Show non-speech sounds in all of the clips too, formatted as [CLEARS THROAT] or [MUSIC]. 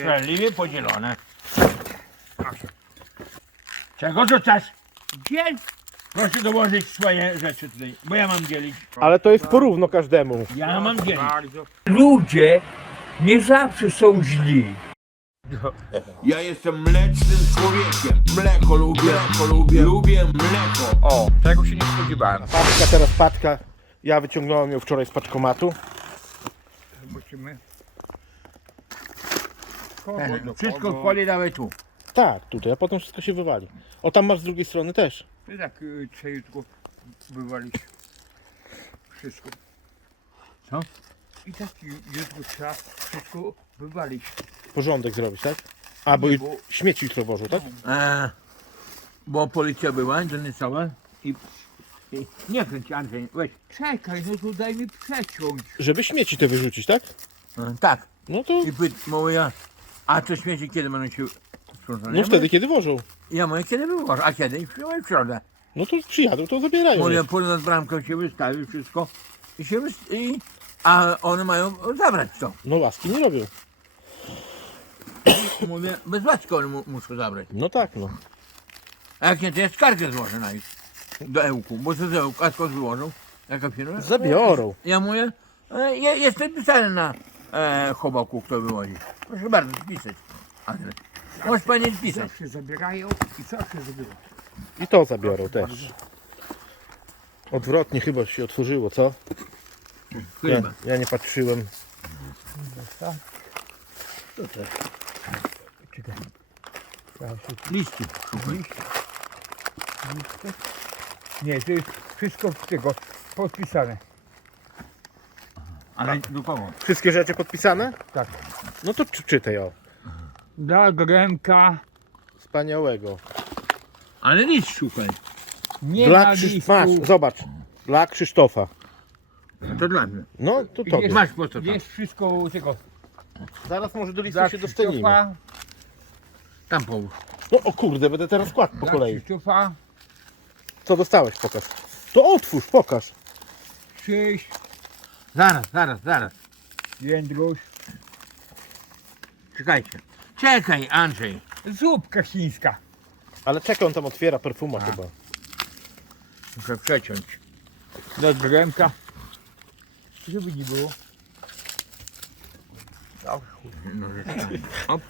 Sprawiedliwie podzielone. Czego rzucasz? Dziel. Proszę dołożyć swoje rzeczy tutaj, bo ja mam dzielić. Ale to jest porówno każdemu. Ja mam dzielić. Ludzie nie zawsze są źli. Ja jestem mlecznym człowiekiem. Mleko lubię, mleko lubię, lubię mleko. O, tego się nie spodziewałem. Paczka teraz paczka. Ja wyciągnąłem ją wczoraj z paczkomatu. Zobaczymy. Kogo Wszystko kogo? w poli dawaj tu. Tak, tutaj, a potem wszystko się wywali. O, tam masz z drugiej strony też. Ty tak y, trzeba jutro wywalić. Wszystko. Co? I tak ju- jutro trzeba wszystko wywalić. Porządek zrobić, tak? A, bo, Nie, i bo- śmieci jutro wożą, tak? E, bo policja była doniecowa i, i nie kręć Andrzej, weź. Czekaj, no to daj mi przeciąć. Żeby śmieci te wyrzucić, tak? E, tak. No to I pyt, mówię, a to śmieci kiedy będą się sprzątane? no wtedy, kiedy wożą. Ja mówię, kiedy było? A kiedy? I w w środę. No to przyjadą, to zabierają. Mówię, je. ponad bramką się wystawi wszystko i się i, a one mają zabrać to. No łaski nie robią. Mówię, bez łaski one mu, muszą zabrać. No tak, no. A jak nie, to ja skargę złożę na nich. Do Ełku, bo co z Ełku, a skąd wyłożą? Jaka firma? Zabiorą. Ja mówię, e, je, jestem pisany na e, choboku, kto wywozi. Proszę bardzo, spisać. adres. Możesz pani spisać. Zawsze zabierają i zawsze zabierają. I to zabiorą też. Odwrotnie chyba się otworzyło, co? Ja, Chyba. ja nie patrzyłem. Czekaj. Trzeba się Liści. Nie, to jest wszystko z tego podpisane. Ale do kogo? Wszystkie rzeczy podpisane? Tak. No to czy, czytaj o. Dla Gremka Wspaniałego. Ale list szukaj. nie Dla ma Krzysz... listu. Masz, zobacz. Dla Krzysztofa. To dla mnie. No to tobie. Jest- Masz po co tam. Jest wszystko tego. Zaraz może do listu Dla się dostaniemy. Krzysztofa, Tam połóż. No o kurde, będę teraz skład po dla kolei. Krzysztofa, Co dostałeś, pokaż. To otwórz, pokaż. Krzyś, Zaraz, zaraz, zaraz. Jędruś, Czekajcie. Czekaj, Andrzej. zupka chińska. Ale czekaj, on tam otwiera perfuma chyba. Muszę przeciąć. Dla Gremka. Żeby nie było. Nożyczkami. Op.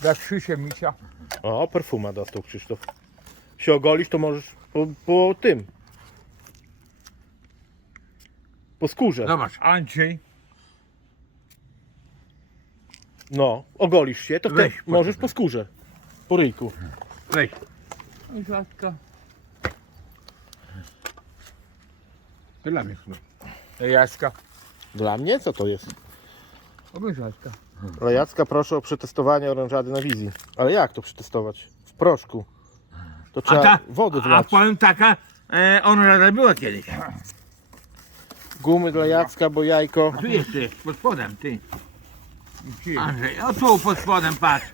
Dla Krzysia Misia. O, perfuma dostał Krzysztof. Się ogolisz, to możesz po, po tym. Po skórze. Zobacz. Andrzej. No, ogolisz się, to Weź, wtedy możesz po skórze. Po ryjku. Weź. Rzadka. To dla mnie chyba. Jaska. Dla mnie? Co to jest? Obyrzadka. Dla Jacka proszę o przetestowanie orężady na wizji. Ale jak to przetestować? W proszku. To trzeba ta- wody A wlać. powiem taka, e, ona rada była kiedyś. Gumy dla Jacka, bo jajko. A tu jeszcze jest, pod spodem, ty. Andrzej, o tu pod spodem, patrz.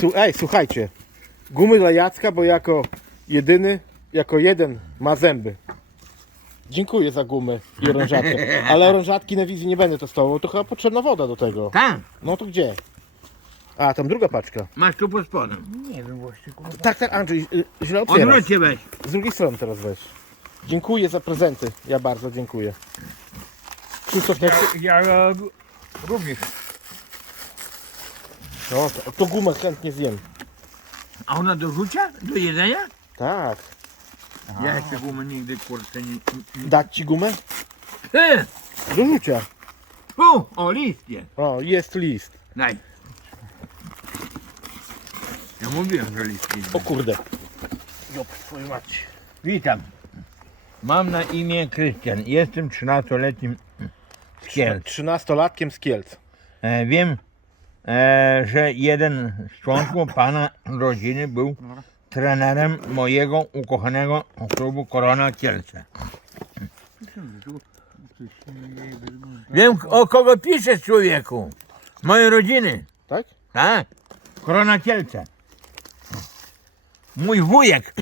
Su- Ej, słuchajcie. Gumy dla Jacka, bo jako jedyny, jako jeden ma zęby. Dziękuję za gumy i orężatkę. [LAUGHS] Ale orężatki na wizji nie będę testował, to chyba potrzebna woda do tego. Tam, No to gdzie? A, tam druga paczka. masz tu pod spodem. Nie wiem właśnie kurwa. Tak, tak, Andrzej, y, źle otwierasz. Odwróć się weź. Z drugiej strony teraz weź. Dziękuję za prezenty. Ja bardzo dziękuję. Krzysztof, nie chce... Ja, ja również. No, to, to gumę chętnie zjem. A ona do rzucia? Do jedzenia? Tak. Ja jeszcze gumy nigdy kurczę nie... nie- Dać ci gumę? Ty! Do rzucia. Tu! O, listnie. O, jest list. Daj. Ja mówiłem, że listnie. O kurde. Jop, twoją mać. Witam. Mam na imię Krystian. Jestem 13-letnim z Kielc. Trzynastolatkiem z Kielc. E, wiem, e, że jeden z członków pana rodziny był trenerem mojego ukochanego klubu Korona Kielce. Wiem, o kogo piszesz, człowieku. Mojej rodziny. Tak? Tak. Korona Kielce. Mój wujek.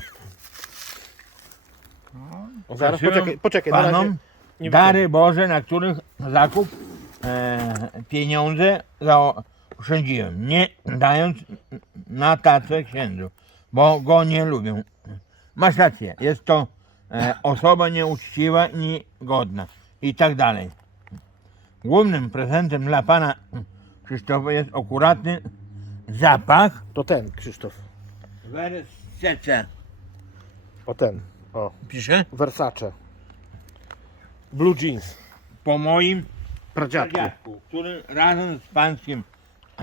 Zaraz poczekaj, poczekaj. Na razie Panom nie dary Boże, na których zakup e, pieniądze zaoszczędziłem, nie dając na tacę księdzu, bo go nie lubią. Masz rację, jest to e, osoba nieuczciwa, niegodna i tak dalej. Głównym prezentem dla pana Krzysztofa jest akuratny zapach To ten, Krzysztof. Versace. O ten. O, Pisze? Versace. Blue jeans. Po moim Pradziadku. który razem z pańskim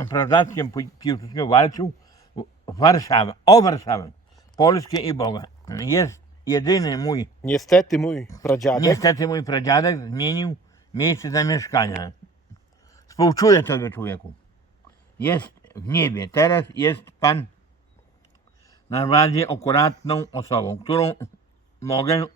pradziadkiem Pi- Piłsudskim walczył w Warszawę, o Warszawę, Polskę i Boga. Jest jedyny mój, Niestety mój pradziadek. niestety mój pradziadek zmienił miejsce zamieszkania. Współczuję tobie człowieku. Jest w niebie. Teraz jest pan najbardziej akuratną osobą, którą mogę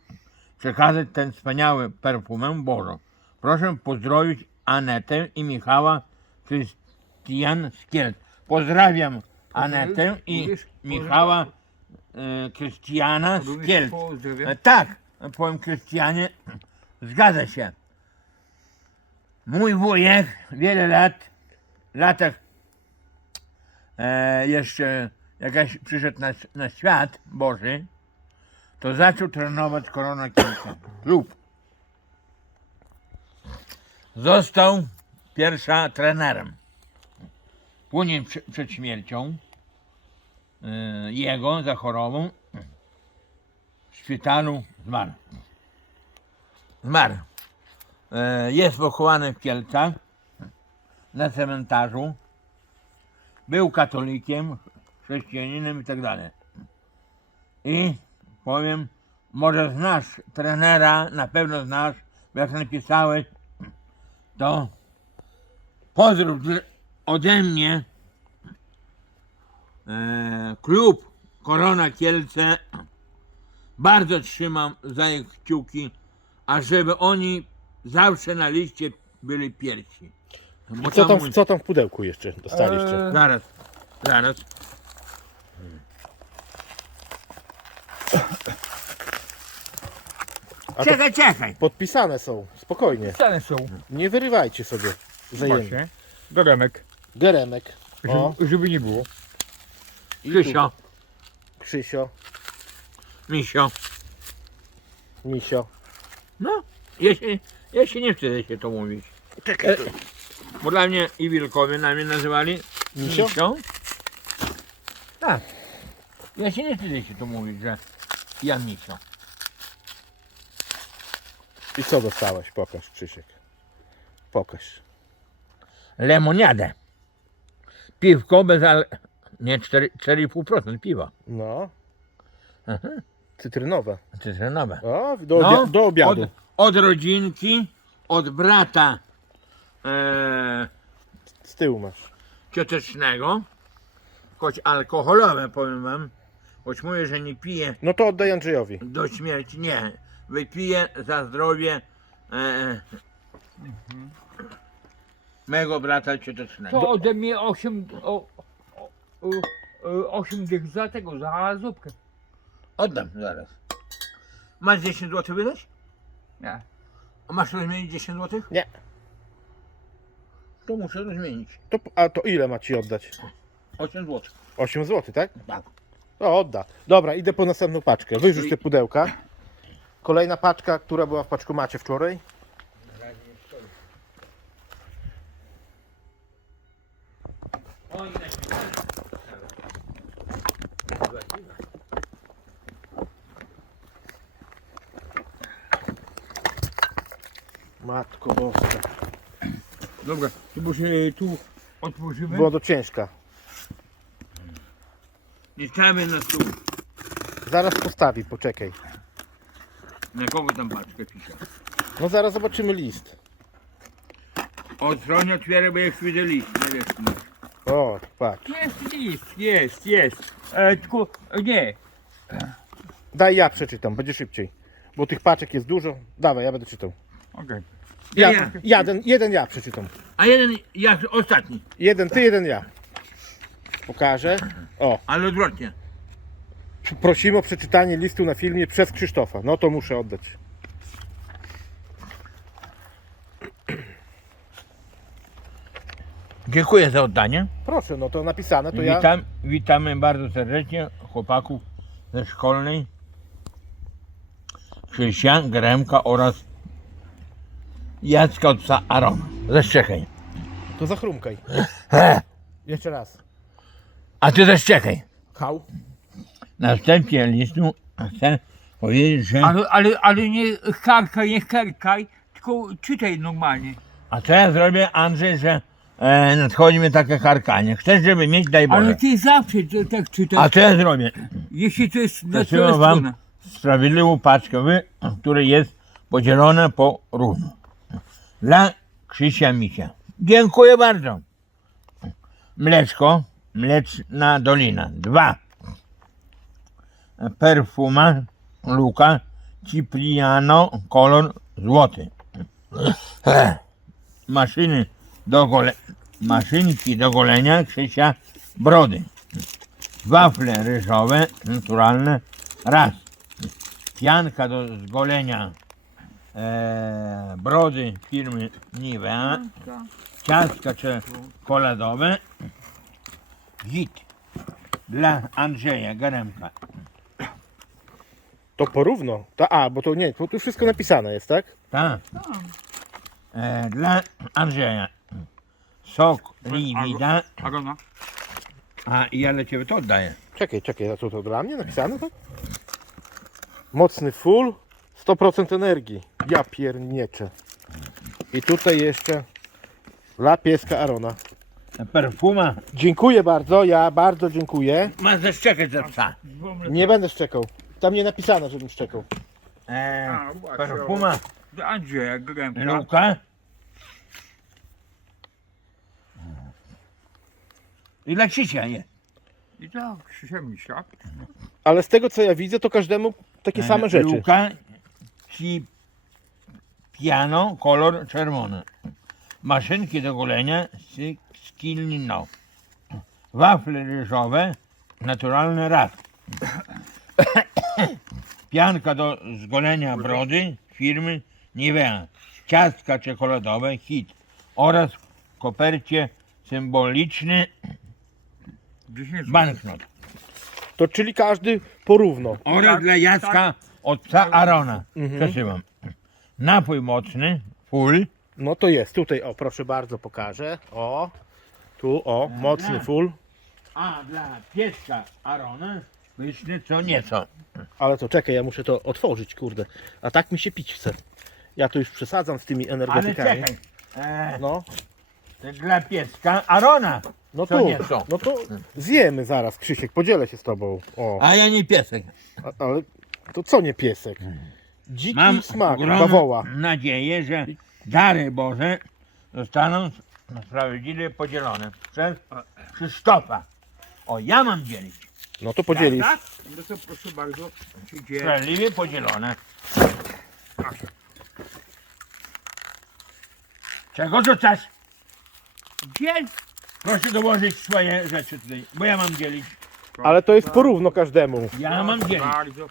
przekazać ten wspaniały perfumę Bożą. Proszę pozdrowić Anetę i Michała Krystian z Kielc. Pozdrawiam Anetę i Mówisz? Michała e, Krystiana z Również Kielc. pozdrawiam. E, Tak, powiem Krystianie, zgadza się. Mój wujek wiele lat, latach e, jeszcze jakaś przyszedł na, na świat Boży, to zaczął trenować Korona Kielce. Klub. Został pierwsza trenerem. Przy, przed śmiercią e, jego zachorował w szpitalu zmarł. Zmarł. E, Jest pochowany w Kielcach na cmentarzu. Był katolikiem, chrześcijaninem i tak dalej. I powiem, może znasz trenera, na pewno znasz, bo jak napisałeś, to pozdrów ode mnie e, klub Korona Kielce bardzo trzymam za ich kciuki, ażeby oni zawsze na liście byli pierwsi. Bo co tam, mój- co tam w pudełku jeszcze dostaliście? Eee, Zaraz, zaraz. A to Czekaj, czekaj. podpisane są. Spokojnie. Stane są. Nie wyrywajcie sobie wzajemnie. Właśnie. Doremek. Geremek. O, Żeby, żeby nie było. i tu Krzysio, Krzysio. Misio. Misio. No, ja się, ja się nie wstydzę się to mówić. Czekaj. Bo dla mnie i Wilkowie na mnie nazywali Misio? Tak. Ja się nie wstydzę się to mówić, że ja Misio. I co dostałeś? Pokaż, Krzysiek. Pokaż. Lemoniadę. Piwko bez al... Nie, 4 4,5% piwa. No. Aha. Cytrynowe. Cytrynowe. O, do, No, do obiadu. Od, od rodzinki, od brata e, Z tyłu masz. ciotecznego, choć alkoholowe powiem wam, choć mówię, że nie piję No to oddaj Andrzejowi. do śmierci, nie, wypiję za zdrowie e, mego brata ciotecznego. To ode mnie 8 o, o, o, o, 8 dych za tego, za zupkę. Oddam zaraz. Masz 10 zł wydać? Nie. A masz rozmienić 10 zł? Nie. To muszę rozmienić. To, a to ile ma ci oddać? 8 zł. 8 zł, tak? Tak. No odda. Dobra, idę po następną paczkę. Wyrzuć te pudełka. Kolejna paczka, która była w paczkomacie wczoraj. Matko boska. Dobra, to bo się tu otworzymy. Była to ciężka. Nie stawię na stół. Zaraz postawi, poczekaj. Na kogo tam paczkę pisze? No zaraz zobaczymy list. Od strony otwieraj, bo jak widzę list. Nie wiesz. O, patrz. Jest, jest, jest, jest. E, tylko, e, nie. Daj ja przeczytam, będzie szybciej. Bo tych paczek jest dużo. Dawaj, ja będę czytał. Okej. Ja, Ja. Jeden, jeden ja przeczytam. A jeden jak ostatni, Jeden ty, jeden ja. Pokażę. O, ale odwrotnie. Prosimy o przeczytanie listu na filmie przez Krzysztofa. No to muszę oddać. Dziękuję za oddanie. Proszę, no to napisane, to ja... Witam, witamy bardzo serdecznie chłopaków ze szkolnej Krzysia, Gremka oraz Jacka psa Arona. Zeszczekaj. To zachrumkaj. [LAUGHS] Jeszcze raz. A ty zeszczekaj. Hał. Następnie listu chcę powiedzieć, że... Ale, ale, ale nie karkaj, nie karkaj, tylko czytaj normalnie. A co ja zrobię, Andrzej, że e, nadchodzi mi takie karkanie. Chcesz, żeby mieć, daj Boże. Ale ty zawsze to, tak czytasz. A co ja zrobię? Jeśli to jest na Zasyłam twoją wam sprawiedliwą paczkę, wy, które jest podzielone po równo. Dla Krzysia Misia. Dziękuję bardzo. Mleczko, mleczna dolina. Dwa. Perfuma Luka Cipriano, kolor złoty. [CLEARS THROAT] Maszyny do gole, maszynki do golenia Krzysia Brody. Wafle ryżowe, naturalne, raz. Pianka do zgolenia e, brody firmy Nivea. Ciastka czekoladowe. Hit dla Andrzeja Garemka. To porówno. To, a, bo to nie, to tu wszystko napisane jest, tak? Tak. E, dla Andrzeja. Sok. Arona. A ja dla ciebie to oddaję. Czekaj, czekaj, a co to dla mnie napisane, tak? Mocny full, 100% energii. Ja piernieczę. I tutaj jeszcze dla pieska Arona. Perfuma. Dziękuję bardzo, ja bardzo dziękuję. Masz zeszczekać za psa. Nie będę szczekał. Tam nie napisane, żebym szczekał. E, A, właśnie. perfuma Gremka. Luka. I dla Krzysia jest. I tak, Krzysia Misia. Ale z tego co ja widzę, to każdemu takie same E, rzeczy. Luka ci piano, kolor czerwony. Maszynki do golenia skilno. Wafle ryżowe, naturalny raz. Pianka do zgolenia brody firmy Nivea. Ciastka czekoladowe hit oraz w kopercie symboliczny 10 banknot. To czyli każdy porówno. Oraz Tak, dla Jacka od psa Arona. Mhm. Przesyłam. Napój mocny, full. No to jest, tutaj, o proszę bardzo, pokażę. O, tu, o, mocny full. A dla pieska Arona pyszny co nieco. Ale to czekaj, ja muszę to otworzyć, kurde. A tak mi się pić chce. Ja to już przesadzam z tymi Ale energetykami. czekaj. E, No, to dla pieska Arona. no Co tu, nieco. no to zjemy zaraz, Krzysiek, podzielę się z tobą. O, A ja nie piesek. a, ale to co nie piesek? Dziki Mam smak ogromną bawoła. nadzieję, że dary Boże zostaną sprawiedliwie podzielone przez Krzysztofa. O, ja mam dzielić. No to podzielisz. Tak? No to proszę bardzo. Idzie. Sprawiedliwie podzielone. Czego rzucasz? Dziel. Proszę dołożyć swoje rzeczy tutaj, bo ja mam dzielić. Ale to jest porówno każdemu. Ja mam dzielić. Bardzo.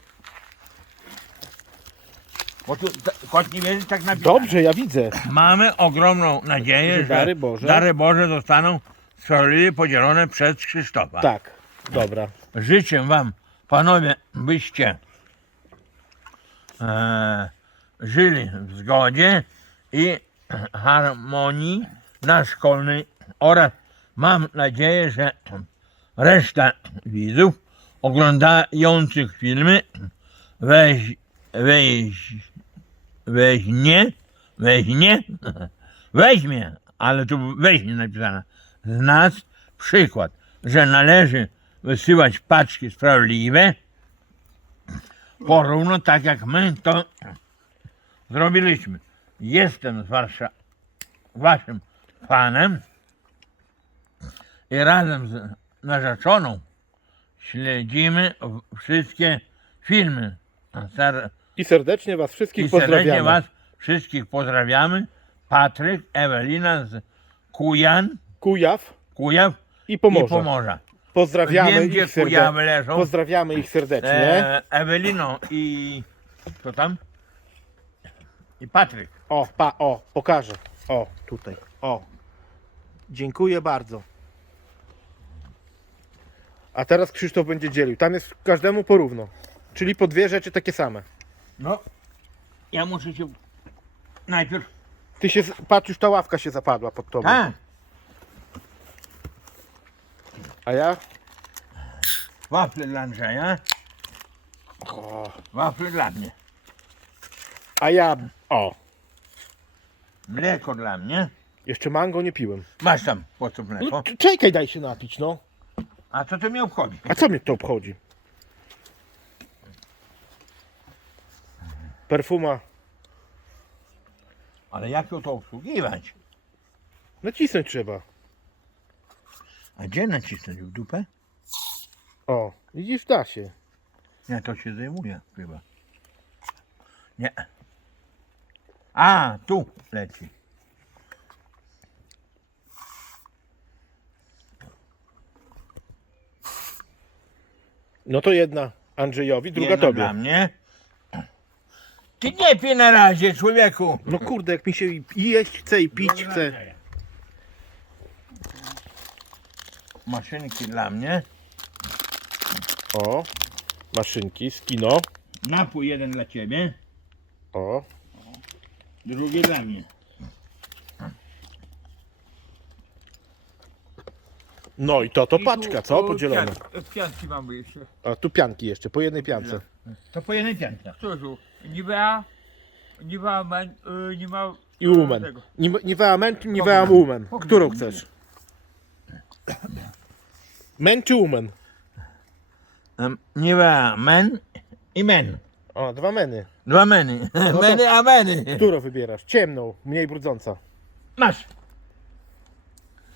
Bo tu t- kot nie wierzy tak napisane. Dobrze, ja widzę. Mamy ogromną nadzieję, Że że dary Boże- dary Boże zostaną sprawiedliwie podzielone przez Krzysztofa. Tak, dobra. Życzę Wam, panowie, byście e, żyli w zgodzie i harmonii na szkolnej oraz mam nadzieję, że reszta widzów oglądających filmy weź, weź, weźmie, weźmie, weźmie, ale tu weźmie napisane, z nas przykład, że należy wysyłać paczki sprawiedliwe, porówno tak jak my to zrobiliśmy. Jestem z Warsza- waszym fanem i razem z narzeczoną śledzimy wszystkie filmy. Ser- I serdecznie was wszystkich I serdecznie pozdrawiamy. was wszystkich pozdrawiamy. Patryk, Ewelina z Kujan, Kujaw Kujaw i i Pomorza. Pozdrawiamy Wiem, ich serdecznie. Leżą. Pozdrawiamy ich serdecznie. E, Ewelino i kto tam? I Patryk. O, pa, o, pokażę. O, tutaj. O. Dziękuję bardzo. A teraz Krzysztof będzie dzielił. Tam jest każdemu porówno. Czyli po dwie rzeczy takie same. No, ja muszę się najpierw... Ty się, z- patrz już ta ławka się zapadła pod tobą. Tak, A ja? wafle dla Andrzeja, O, wafle dla mnie. a ja, o, Mleko dla mnie. jeszcze mango nie piłem. Masz tam po co mleko. No, c- czekaj, daj się napić, no. A co to mnie obchodzi? A co mnie to obchodzi? Perfuma. Ale jak ją to obsługiwać? Nacisnąć trzeba. A gdzie nacisnąć w dupę? O, widzisz, da się. Nie, to się zajmuje chyba. Nie. A, tu leci. No to jedna Andrzejowi, druga Jedno tobie. dla mnie. Ty nie pij na razie, człowieku. No kurde, jak mi się i jeść chce i pić chce. Maszynki dla mnie. O, maszynki z kino. Napój jeden dla ciebie, O, drugi dla mnie. no i to to I paczka, tu, co? o, Podzielone. pian- Pianki mamy jeszcze. A tu pianki jeszcze, po jednej piance. To po jednej piance. Co tu? Niba, Niba, man, y, nie ma... I Woman. tego. Nivea Men, Nivea Woman. Którą chcesz? Men czy Woman? Um, nie ma men i men. O, dwa meny. Dwa meny. [LAUGHS] Meny a meny. Którą wybierasz? Ciemną, mniej brudząca. Masz.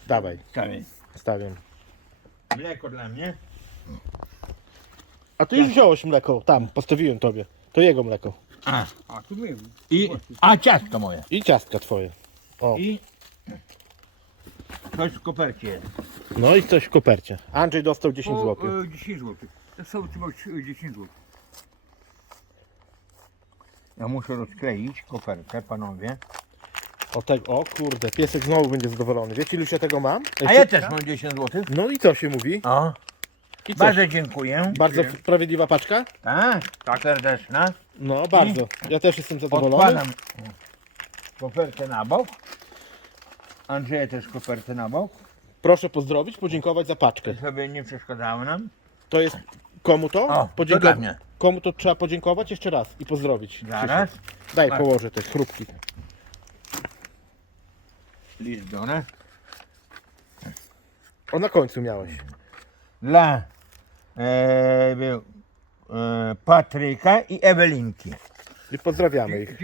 Dawaj, Stawiaj. stawiam. Mleko dla mnie. A ty już wziąłeś mleko, tam, postawiłem tobie. To jego mleko. A, A, tu my. i, a ciastko moje. I ciastka twoje. I coś w kopercie jest. No i coś w kopercie. Andrzej dostał 10 O, zł. y, 10 zł. To są ty masz y, 10 zł. Ja muszę rozkleić kopertę, panowie. O, te, o kurde, piesek znowu będzie zadowolony. Wiecie, iluś ja tego mam? A ja też mam 10 zł. No i co się mówi? O, I co? bardzo dziękuję. Bardzo sprawiedliwa paczka? Tak, tak serdeczna. No, bardzo. Ja też jestem zadowolony. Odkładam kopertę na bok. Andrzeja też kopertę na bok, Proszę pozdrowić, podziękować za paczkę. żeby nie przeszkadzało nam. To jest komu to? O, to dla mnie. Komu to trzeba podziękować jeszcze raz i pozdrowić. Zaraz. Krzysiu. Daj, Masz. położę te chrupki. List biorę. O, na końcu miałeś. Dla e, był, e, Patryka i Ewelinki. I pozdrawiamy ich.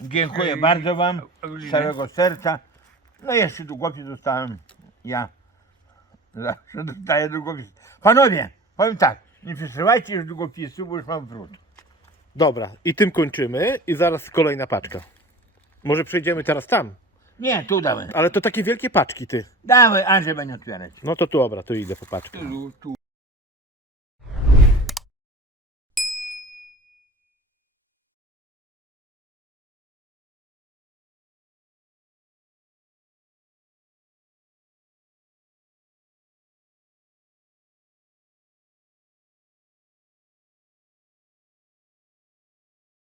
Dziękuję. Bardzo wam z całego serca. No jeszcze długopis dostałem. Ja zawsze dostaję długopis. Panowie, powiem tak, nie przesyłajcie już długopisu, bo już mam wrót. Dobra, i tym kończymy i zaraz kolejna paczka. Może przejdziemy teraz tam, Nie, tu dałem. ale to takie wielkie paczki ty. Dawaj, Andrzej będzie otwierać. No to tu dobra, to idę po paczkę. Tu, tu.